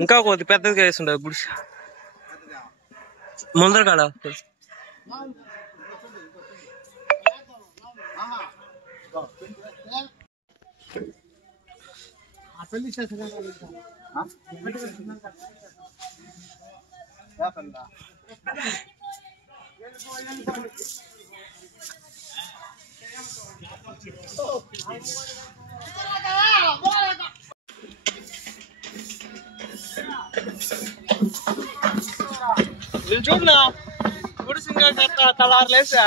ఇంకా కొద్ది పెద్దదిగా వేస్తుండే గుడిసె ముందర కాడ చూడనా గుడిసింగా తలారులేసా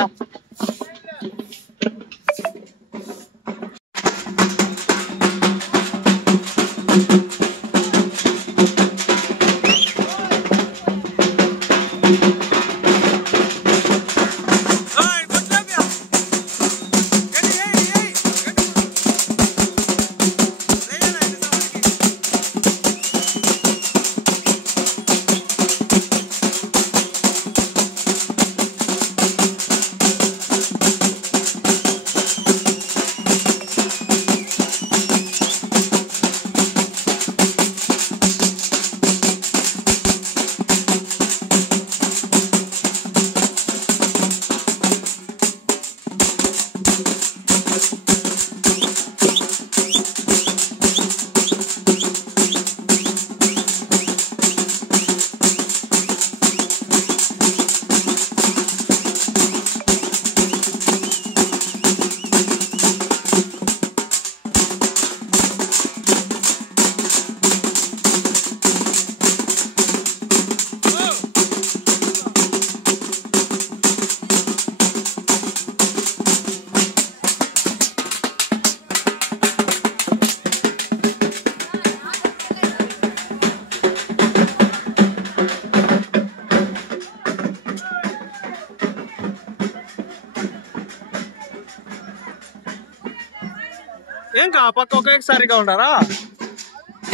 ఏం కా పక్క ఒకేసారిగా ఉండారా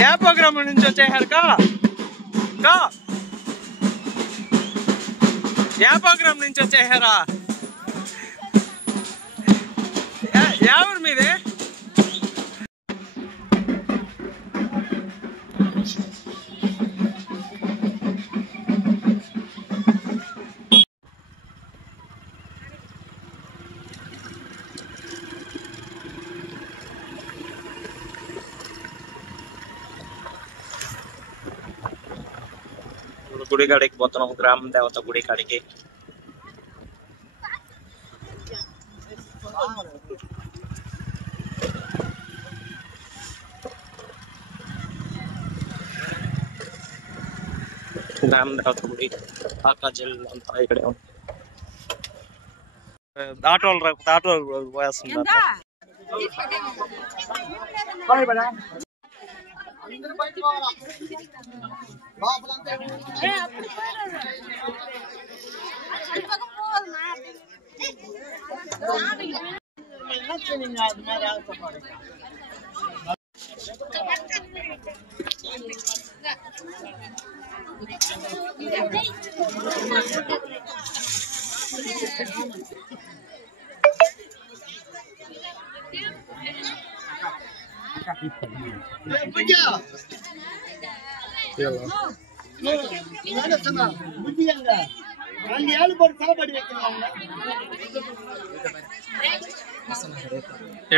ఏ ప్రోగ్రామ్ నుంచి వచ్చేసారు కా ఏ ప్రోగ్రామ్ నుంచి వచ్చేసారా ఎవరు మీది గుడి కాడికి పోతున్నాం గ్రామ దేవత గుడి కాడికి గ్రామ దేవత గుడి ఆకా జిల్లా అంతా ఇక్కడే ఉంది ఆటోలు పోయేస్తున్నారు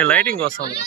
లైటింగ్ వస్తుంది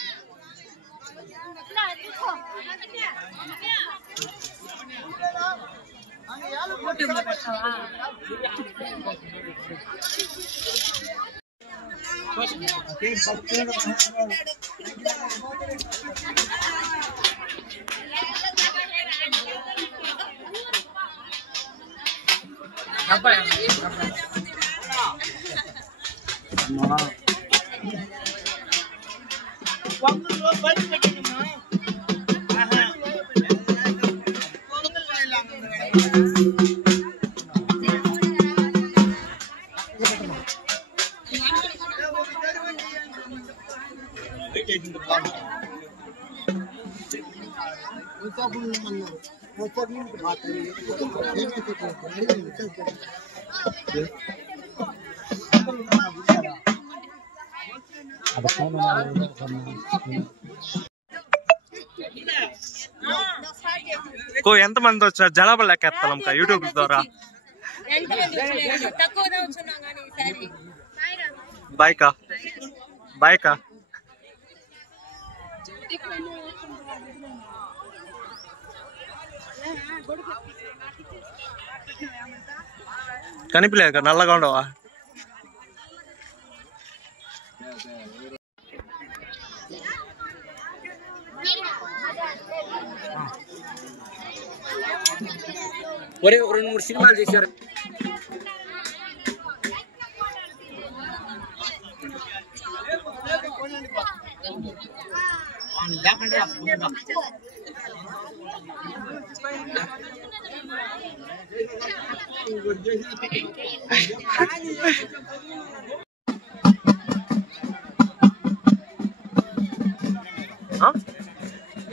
ఎంత మంది వచ్చినారు జనాభా లెక్క ఎత్తాం యూట్యూబ్ ద్వారా బైకా బైకా కనిపించలేదు నల్లగా ఉండవా ఒరే ఒక 2-3 సినిమాలు చేశారు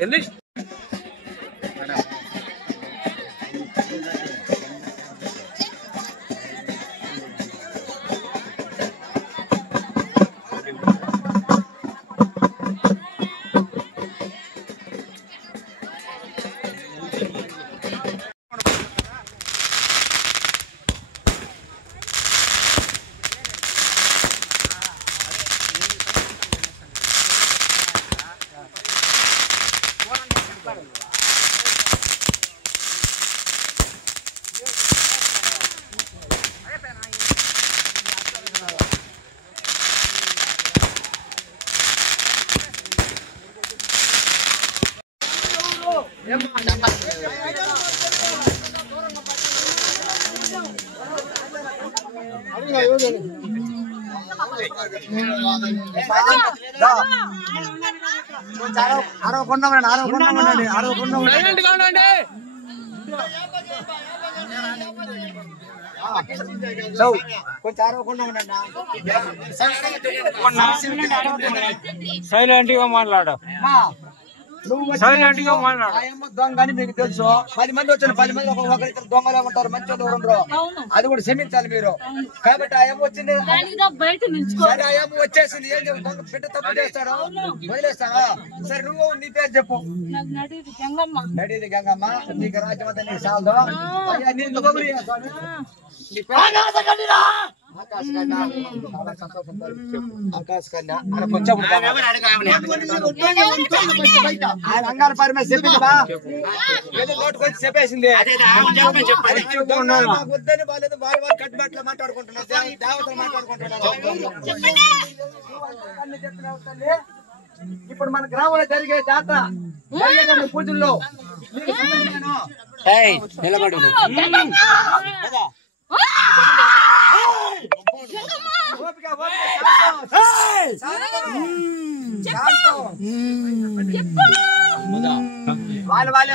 ఏంది సైలెంట్ గా మాట్లాడు దొంగని మీకు తెలుసు 10 మంది వచ్చిన 10 మంది ఒకరిద్దరు దొంగలే ఉంటారు మంచి ఉండరు అది కూడా క్షమించాలి మీరు కాబట్టి ఆ ఏమో వచ్చింది సరే ఆ ఏమో వచ్చేసింది ఏం చెప్పు దొంగ బిడ్డ తప్పు చేస్తాడు వదిలేస్తావా సరే నువ్వు నీ పేరు చెప్పు నడిది గంగమ్మ నీకు రాజ్యం అంతా నీకు సాల్దు అయ్యా నీకు ఆకాశ కన్య కొంచెం అంగారు పరిమే చెప్పింది బా నోటుకొచ్చి చెప్పేసింది వద్దని బాలేదు వాళ్ళు కట్టుబాట్లు మాట్లాడుకుంటున్నారు దేవతలు మాట్లాడుకుంటున్నారు ఇప్పుడు మన గ్రామంలో జరిగే జాతర పూజల్లో నిలబడు వాళ్ళే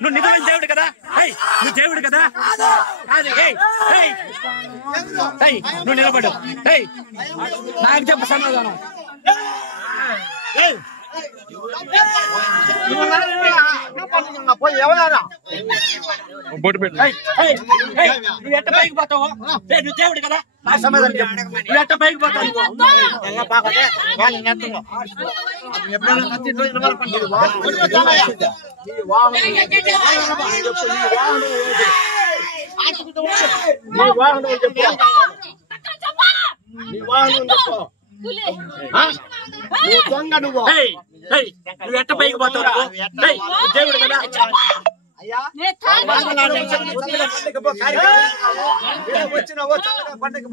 నువ్వు నిజమైన దేవుడు కదా నువ్వు దేవుడు కదా నువ్వు నిలబడు నాకు చెప్ప సమాధానం నువ్వు ఎట్ట పైకి పోతావు నువ్వు దేవుడు కదా నా సమాధానం చెప్పు నువ్వు ఎట్ట పైకి పోతావు దొంగ నువ్వు ఎట్ట పైకి పోతావు దేవుడు కదా వచ్చినావో పండుగ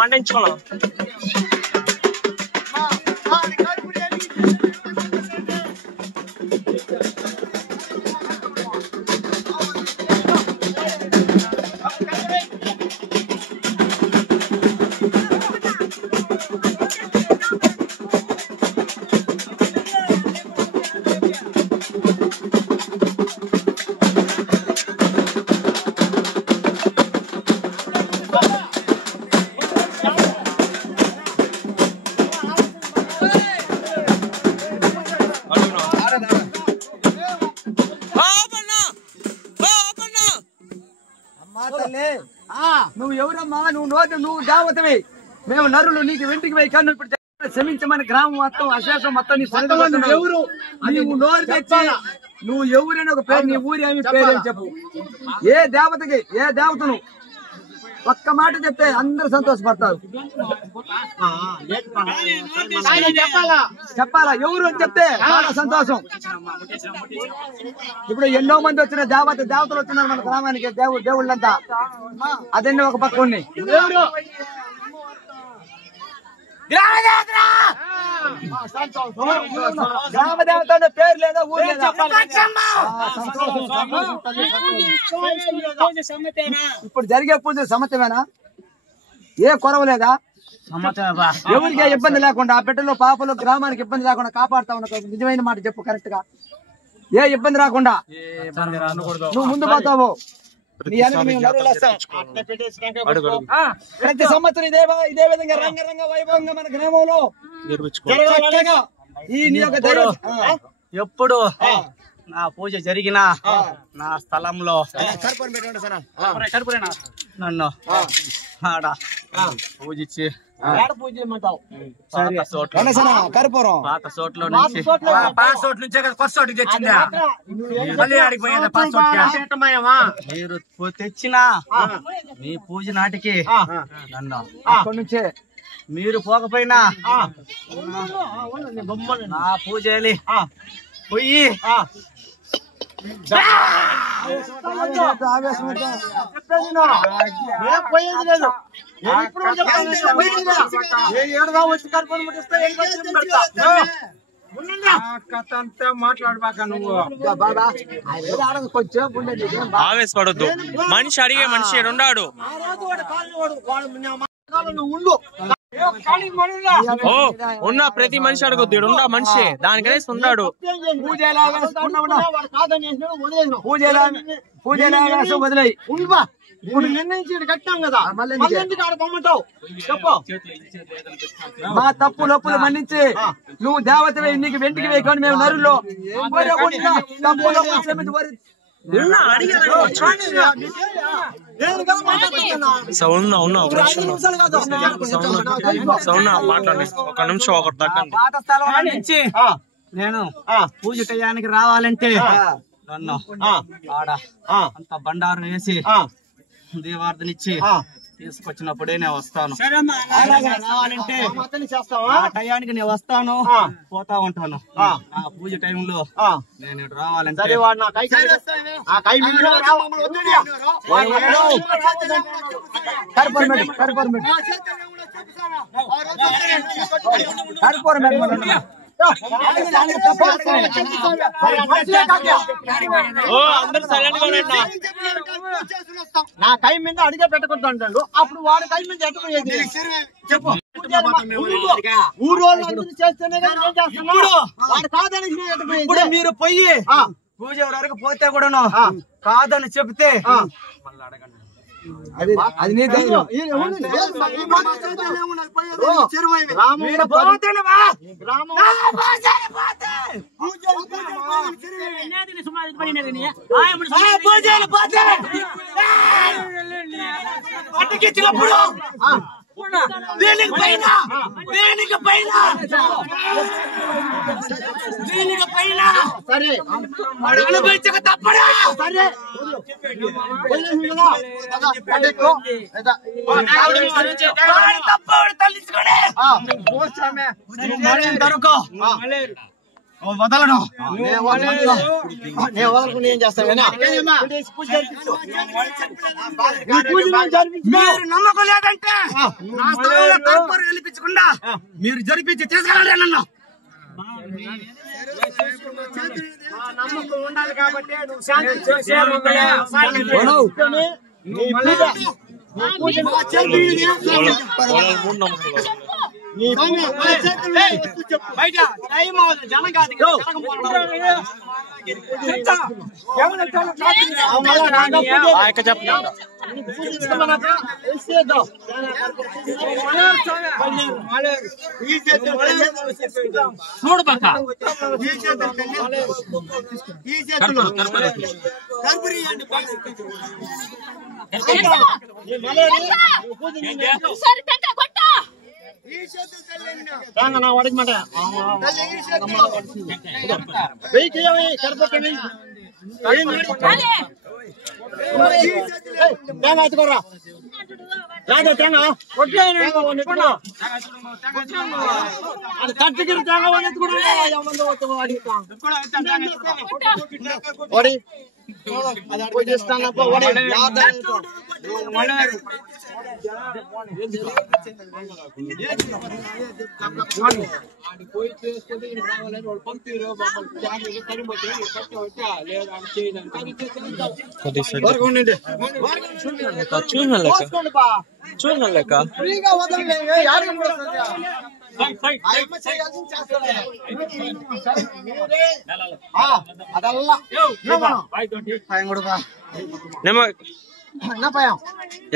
మండించుకున్నాం. నువ్వు ఎవరమ్మా? నువ్వు దేవతవి, మేము నరులు, నీకు వెంటికి పోయి కన్ను ఇప్పుడు క్షమించమని గ్రామం మొత్తం అశేషం మొత్తం నీ ఎవరు నువ్వు నోరు తెచ్చి నువ్వు ఎవరైనా ఒక పేరు, నీ ఊరి ఏమి పేరు అని చెప్పు. ఏ దేవతకి, ఏ దేవతను ఒక్క మాట చెప్తే అందరూ సంతోషపడతారు. చెప్పాలా ఎవరు అని చెప్తే చాలా సంతోషం. ఇప్పుడు ఎన్నో మంది వచ్చిన దేవతలు వచ్చినారు మన గ్రామానికి, దేవుళ్ళంతా. అదన్నీ ఒక పక్క ఉన్నాయి. గ్రామ దేవత అనే పేరు లేదా, ఊరు లేదా? ఇప్పుడు జరిగే పూజ సమ్మతమేనా? ఏ కొరవ లేదా? ఎవరికి ఇబ్బంది లేకుండా, ఆ బిడ్డలు పాపలు గ్రామానికి ఇబ్బంది లేకుండా కాపాడుతా ఉన్నా. నిజమైన మాట చెప్పు కరెక్ట్ గా. ఏ ఇబ్బంది రాకుండా నువ్వు ముందు పోతావు. ప్రతి సంవత్సరం ఇదే విధంగా రంగరంగ వైభవంగా మన గ్రామంలో ఈ యొక్క ఎప్పుడు నా పూజ జరిగినా నా స్థలంలో నన్ను ఆడ పూజించి కర్పూరం పాత చోట్ల నుంచి కొత్త చోటుకి తెచ్చిందా, మళ్ళీ ఆడికి పోయేది పాత చోటుకి మీరు తెచ్చిన మీ పూజ నాటికి నన్ను అక్కడి నుంచే మీరు పోకపోయినా నా పూజ పోయి మాట్లాడబాక నువ్వు. ఆవేశపడద్దు. మనిషి అడిగే మనిషి ఉన్నాడు. ఓ ఉన్న ప్రతి మనిషి అడగొద్దు. ఉండా మనిషి దానికనేసి ఉన్నాడు. వదిలేయి కట్టాం కదా, మా తప్పులొప్పులు మన్నించి నువ్వు దేవతవే, నీకు వెంటికి వేయకొని మేము నరుల్లో మాట్లాడి ఒక నిమిషం ఒకటి తగ్గండి. పాత స్థలం నుంచి నేను పూజ టయానికి రావాలంటే నన్ను ఆడ అంత బండారం వేసి దీవార్థనిచ్చి తీసుకొచ్చినప్పుడే నేను వస్తాను. రావాలంటే ఆ టయానికి నేను వస్తాను, పోతా ఉంటాను. ఆ పూజ టైంలో నేను రావాలంటే అందరు సైలెంట్ గా ఉండండి. నా కై మీద అడిగే పెట్టకూడదు అంటాడు. అప్పుడు వాడి కై మీద ఎట్టపోయేది చెప్పు. ఊరు వాళ్ళు చేస్తేనే వాడు కాదని ఇప్పుడు మీరు పోయి పూజ వరకు పోతే కూడాను కాదని చెప్తే మళ్ళీ అడగండి. అది నీ ధైర్యం. దీనికి పైన సరే అనుభవించక తప్పడా సరే తప్పుకో వదలను వదలకు ఏం చేస్తాను మీరు నమ్మకం లేదంటే నా స్థలంలో తదుపరి గెలిపించకుండా మీరు జరిపించి తీసుకెళ్ళండి నన్ను. నమ్మకం ఉండాలి కాబట్టి జనం కాదు చూడు పక్క వాడికి మాట ఎత్తుకోరా రాజా తేంగా కట్టుకిరి తేంగా వాడి చూడలేక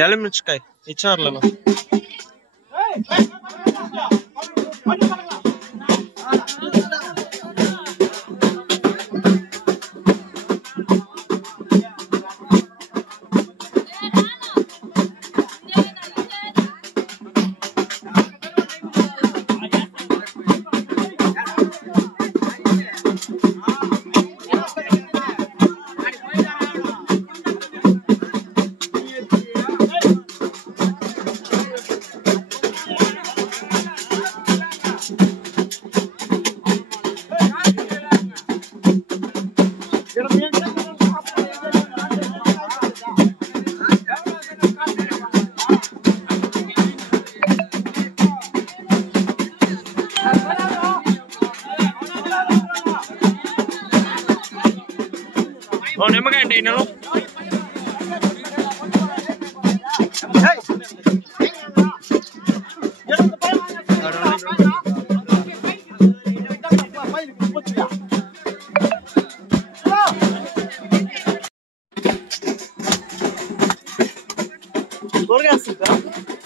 ఎలమిర్చికాయ ఇచ్చారు నిమ్మకాయ అండి నేను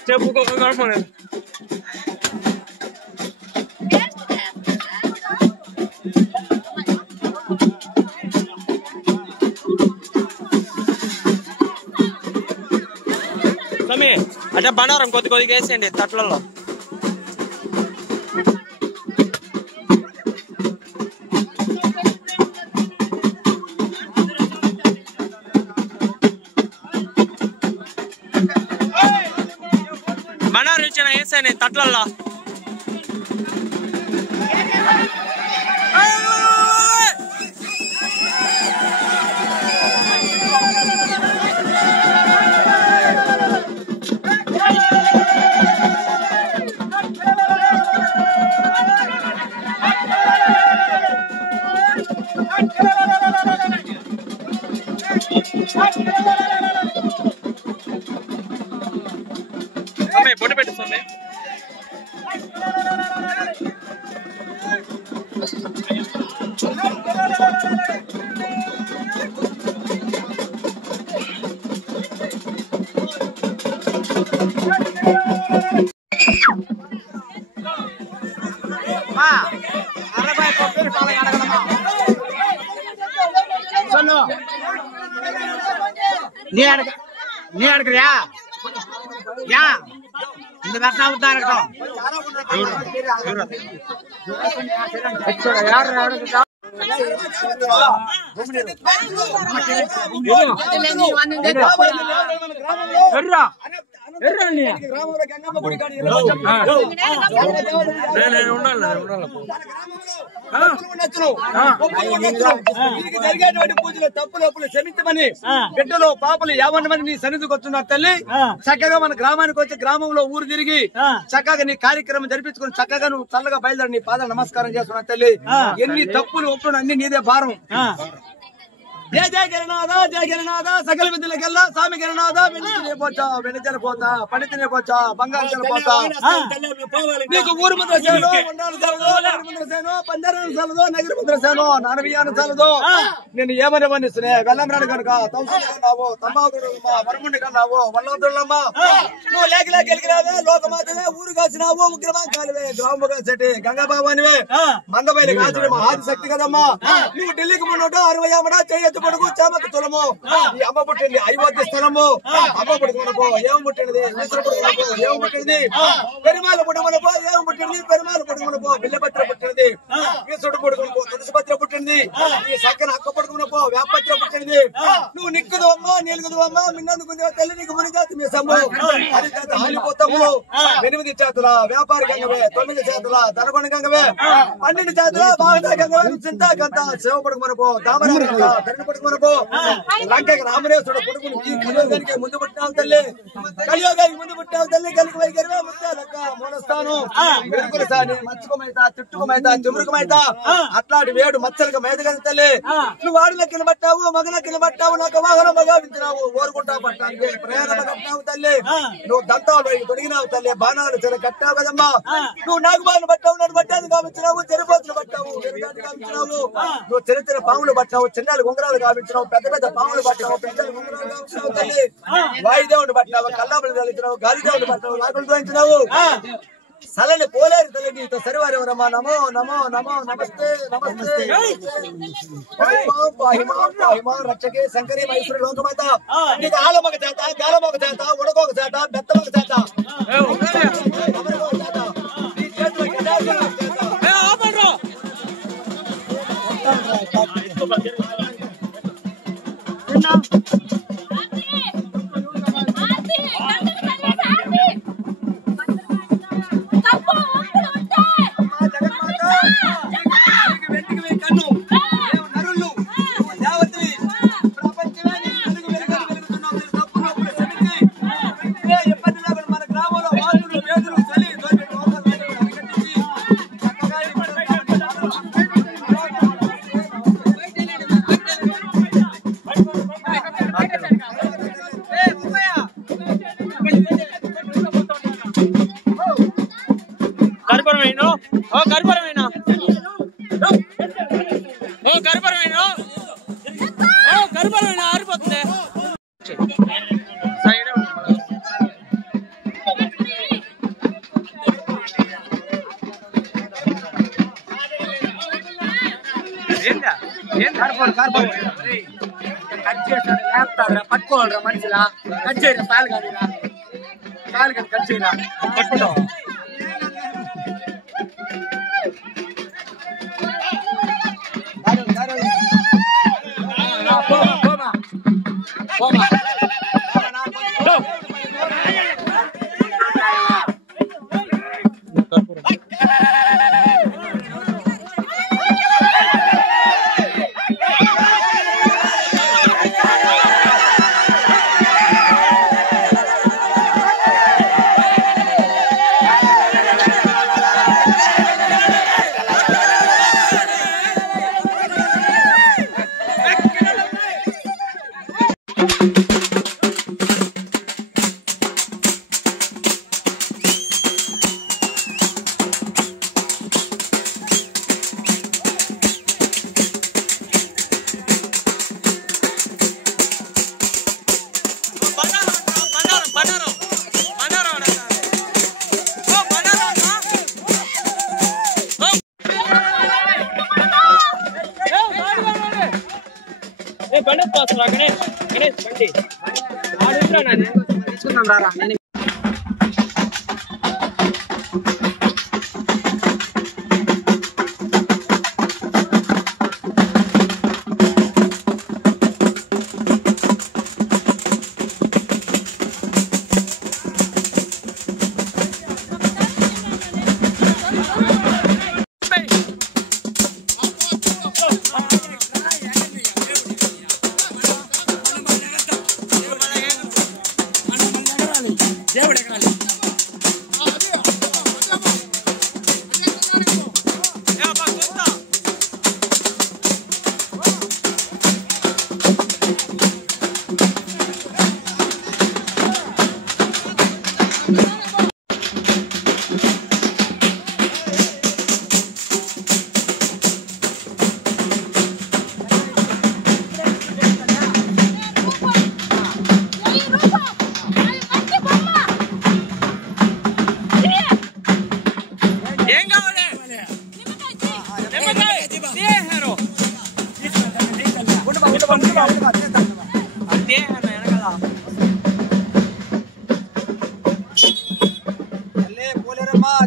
చెప్పుకోలేదు అంటే బండారం కొద్ది కొద్దిగా వేసేయండి తట్లలో. బండారం ఇచ్చిన వేసేయండి తట్లలో. స్వామి బొట్టు పెట్టు స్వామి. நீ எடுக்கிறியா ஏன் இந்த வருஷம் தான் இருக்கட்டும் గ్రామంలో గంగమ్మ గుడి కాడ జరిగేటువంటి పూజలు తప్పులు క్షమించమని బిడ్డలు పాపలు 50 మంది నీ సన్నిధికి వస్తున్నారు తల్లి. చక్కగా మన గ్రామానికి వచ్చి గ్రామంలో ఊరు తిరిగి చక్కగా నీ కార్యక్రమం జరిపించుకుని చక్కగా నువ్వు చల్లగా బయలుదేరి నీ పాదాలు నమస్కారం చేస్తున్నావు తల్లి. ఎన్ని తప్పులు ఒప్పులు అన్ని నీదే భారం. జయ జయ గిరినాథ సకల విద్యలకెల్లా స్వామి గిరినాథ వెనుచని పోతా పండితనే పోతా బంగారు పోతా నీకు ఊరు ముద్ర సేను ఉండాలి చలదు నగర ముద్ర సేను పంజారాలు చలదు నగర ముద్ర సేను నానబియ్యాను చలదు. నేను ఏమని వర్ణిస్తున్నా వెల్లం రాడు కనుక తౌసన్నావు తంబాకుడు వరముండి కన్నావు వల్లదుల్లమ్మా నువ్వు లేకలేకెలిగిరావే లోకమాతవే ఊరు కాసినావు ఉగ్రమా కాలివే గ్రామగా చెట్టి గంగాబాబానివే మందబైలు కాచిన ఆదిశక్తి కదమ్మా. నువ్వు ఢిల్లీకి మున్నట్టు 60 అమ్మడా చేయొచ్చు కొడుకు చేమకు తులము. ఈ అమ్మ పుట్టింది అయోధ్య స్థలము. అమ్మ పుడుకునపో ఏం పుట్టినది విసురు పుడుకునపో ఏం పుట్టినది పెరుమాల పుడుకునపో ఏం పుట్టినది పెరుమాల పుడుకునపో బిల్లపత్ర పుట్టినది విసుడు పుడుకునపో తులసిపత్ర పుట్టినది ఈ సక్కన అక్క పుడుకునపో వేపపత్ర పుట్టినది. నువ్వు నిక్కుదు అమ్మ నీలుగుదు అమ్మ మిన్నందుకుంది తల్లి నీకు మునిగాతి మీ సమ్ము అది చేత ఆలిపోతాము. 8 చేతుల వ్యాపారి గంగవే 9 చేతుల దనకొండ గంగవే 12 చేతుల బాగా గంగవే చింత గంత శివ పుడుకునపో దామర పడుకునపో లంకకి రామరేశ్వరుడు కొడుకుని ఈ కలియోగానికి ముందు పుట్టినావు తల్లి. కలియోగానికి ముందు పుట్టినావు తల్లి. కలికి వైఖరివే ముత్యాలక్క మూలస్థాను వెలుగులు సాని మచ్చుకమైతా చుట్టుకమైతా చెమురుకమైతా అట్లాంటి వేడు మచ్చలకు మేదగని తల్లి. నువ్వు ఆడలెక్కిన పట్టావు మగలెక్కిన పట్టావు నాకు వాహనం మగావించినావు ఓరుకుంటా పట్టానికి ప్రయాణం కట్టావు తల్లి. నువ్వు దంతాలు తొడిగినావు తల్లి. బాణాలు చెర కట్టావు కదమ్మా. నువ్వు నాగుబాను పట్టావు నన్ను పట్టాన్ని కావించినావు చెరుపోతులు పట్టావు వెరుగాన్ని కావించినావు. నువ్వు చిన్న పాములు పట్టావు చిన్నాలు గుంగరాలు కావించినావు పెద్ద పెద్ద పాములు పట్టావు పెద్దలు గుంగరాలు కావించినావు తల్లి. వాయుదేవుని పట్టావు కల్లాపులు తల్లించినావు గాలిదేవుని పట్టావు నాకులు తోయించినావు. సలని పోలేరు తల్లి నీతో సరివారెవరమ్మా. నమో నమో నమో నమస్తే నమస్తే రక్షకే శంకరి మైసూరి లోకమైత నీకు ఆలమొక చేత గాలమొక చేత ఉడకొక చేత బెత్తమొక చేత నీ చేతులు ఆరిపోతుంది. కట్ చేస్తాడు లేపుతాడు పట్టుకోవాలరా మనిషిలా కట్ చేయరా తాలు కాదురా తాలు కాదు కట్ చేయరా పట్టుకుంటాం. తీసుకుందాం రారా.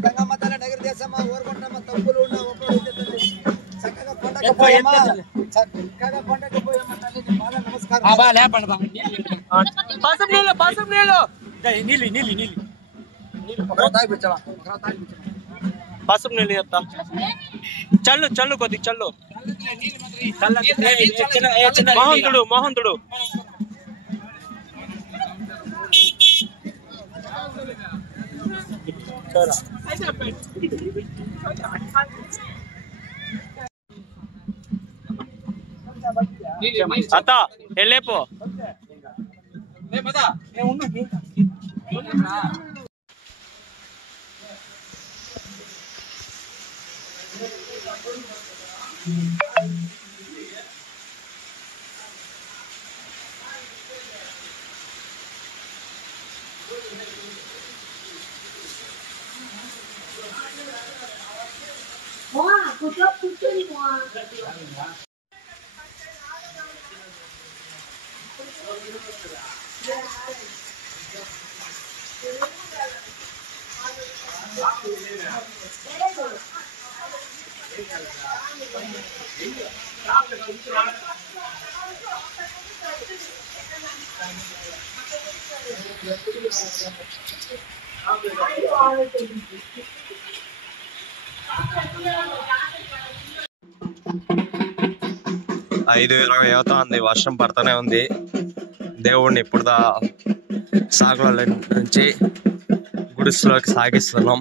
గంగమ్మ తల్లి నగర దేశమ్మ ఊరుకుంటామా తప్పులు ఉన్నా చక్కగా పండగ చక్కగా పండగ పోయమ్మ తల్లి బాగా నమస్కారం. పసుపు నీళ్ళు చెప్తా. చల్లు చల్లు కొద్ది చల్లు. మోహంతుడు మోహంతుడు అత్త వెళ్ళేపో. ఐదు 20 అవుతుంది, వర్షం పడుతూనే ఉంది. దేవుడిని ఇప్పుడు సాగుల నుంచి గుడిసెలోకి సాగిస్తున్నాం.